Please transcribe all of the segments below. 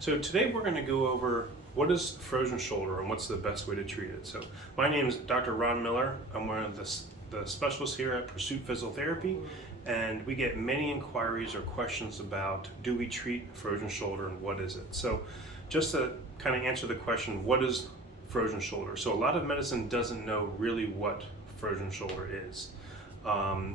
So today we're going to go over what is frozen shoulder and what's the best way to treat it. So my name is Dr. Ron Miller. I'm one of the specialists here at Pursuit Physical Therapy, and we get many inquiries or questions about do we treat frozen shoulder and what is it. So just to kind of answer the question, what is frozen shoulder? So a lot of medicine doesn't know really what frozen shoulder is.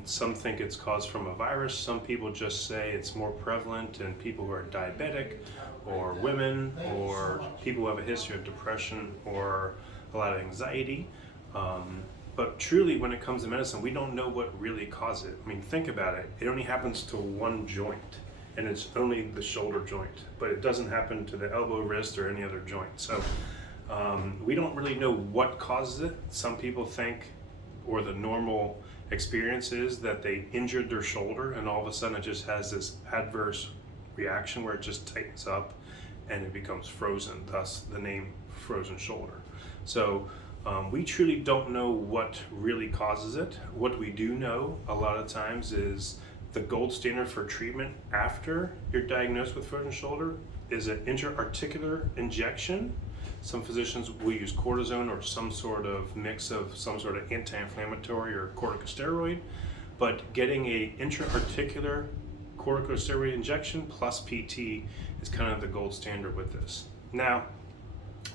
Some think it's caused from a virus. Some people just say it's more prevalent in people who are diabetic or women or people who have a history of depression or a lot of anxiety. But truly, when it comes to medicine, we don't know what really causes it. I mean, think about it. It only happens to one joint, and it's only the shoulder joint, but it doesn't happen to the elbow, wrist, or any other joint. So we don't really know what causes it. Some people think, or the normal experience is that they injured their shoulder and all of a sudden it just has this adverse reaction where it just tightens up and it becomes frozen, thus the name frozen shoulder. So we truly don't know what really causes it. What we do know a lot of times is the gold standard for treatment after you're diagnosed with frozen shoulder is an intra-articular injection. Some physicians will use cortisone or some sort of mix of some sort of anti-inflammatory or corticosteroid, but getting a intra-articular corticosteroid injection plus PT is kind of the gold standard with this. Now,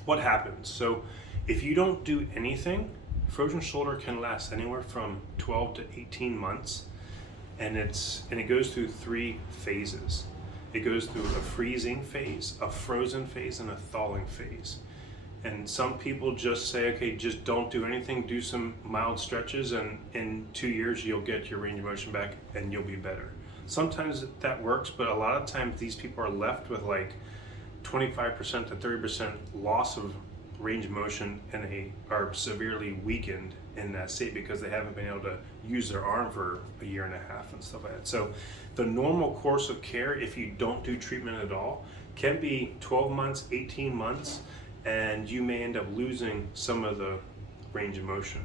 what happens? So if you don't do anything, frozen shoulder can last anywhere from 12 to 18 months, and it goes through 3 phases. It goes through a freezing phase, a frozen phase, and a thawing phase. And some people just say, okay, just don't do anything, do some mild stretches, and in 2 years you'll get your range of motion back and you'll be better. Sometimes that works, but a lot of times these people are left with like 25% to 30% loss of range of motion and are severely weakened in that state because they haven't been able to use their arm for a year and a half and stuff like that. So the normal course of care, if you don't do treatment at all, can be 12 months, 18 months, and you may end up losing some of the range of motion.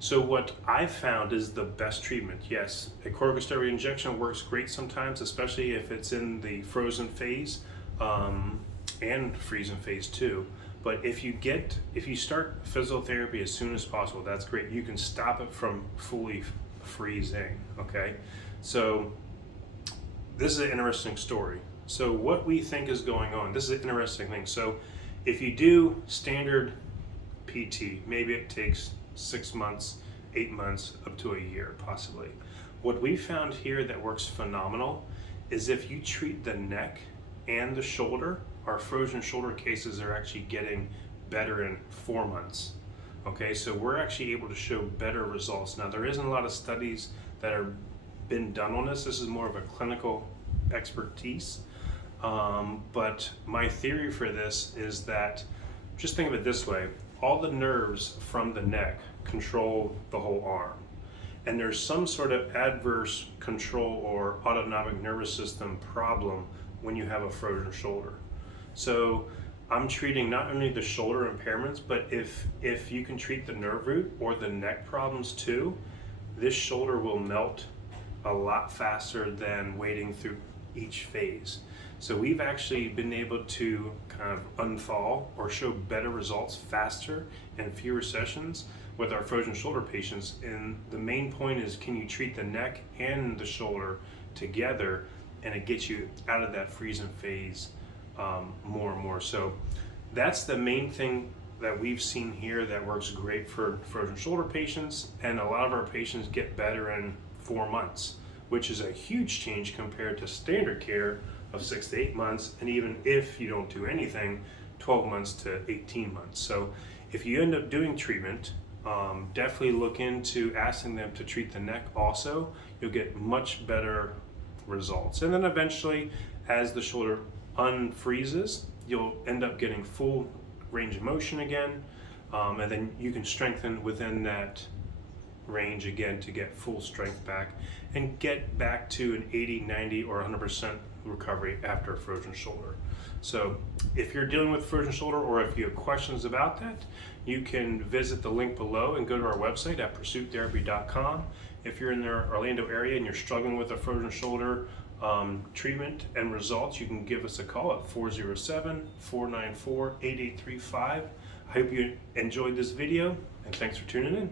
So what I've found is the best treatment. Yes, a corticosteroid injection works great sometimes, especially if it's in the frozen phase and freezing phase too. But if you start physical therapy as soon as possible, that's great. You can stop it from fully freezing, okay? So this is an interesting story. So what we think is going on, this is an interesting thing. So if you do standard PT, maybe it takes 6 months, 8 months, up to a year possibly. What we found here that works phenomenal is if you treat the neck and the shoulder, our frozen shoulder cases are actually getting better in 4 months. Okay, so we're actually able to show better results. Now there isn't a lot of studies that have been done on this. This is more of a clinical expertise. But my theory for this is that, just think of it this way, all the nerves from the neck control the whole arm. And there's some sort of adverse control or autonomic nervous system problem when you have a frozen shoulder. So I'm treating not only the shoulder impairments, but if you can treat the nerve root or the neck problems too, this shoulder will melt a lot faster than waiting through each phase. So we've actually been able to kind of unthaw or show better results faster and fewer sessions with our frozen shoulder patients. And the main point is, can you treat the neck and the shoulder together, and it gets you out of that freezing phase more and more. So that's the main thing that we've seen here that works great for frozen shoulder patients, and a lot of our patients get better in 4 months, which is a huge change compared to standard care of 6 to 8 months, and even if you don't do anything, 12 months to 18 months. So if you end up doing treatment, definitely look into asking them to treat the neck also. You'll get much better results. And then eventually, as the shoulder unfreezes, you'll end up getting full range of motion again, and then you can strengthen within that range again to get full strength back and get back to an 80, 90, or 100% recovery after a frozen shoulder. So if you're dealing with frozen shoulder, or if you have questions about that, you can visit the link below and go to our website at pursuittherapy.com. If you're in the Orlando area and you're struggling with a frozen shoulder, treatment and results, you can give us a call at 407-494-8835. I hope you enjoyed this video, and thanks for tuning in.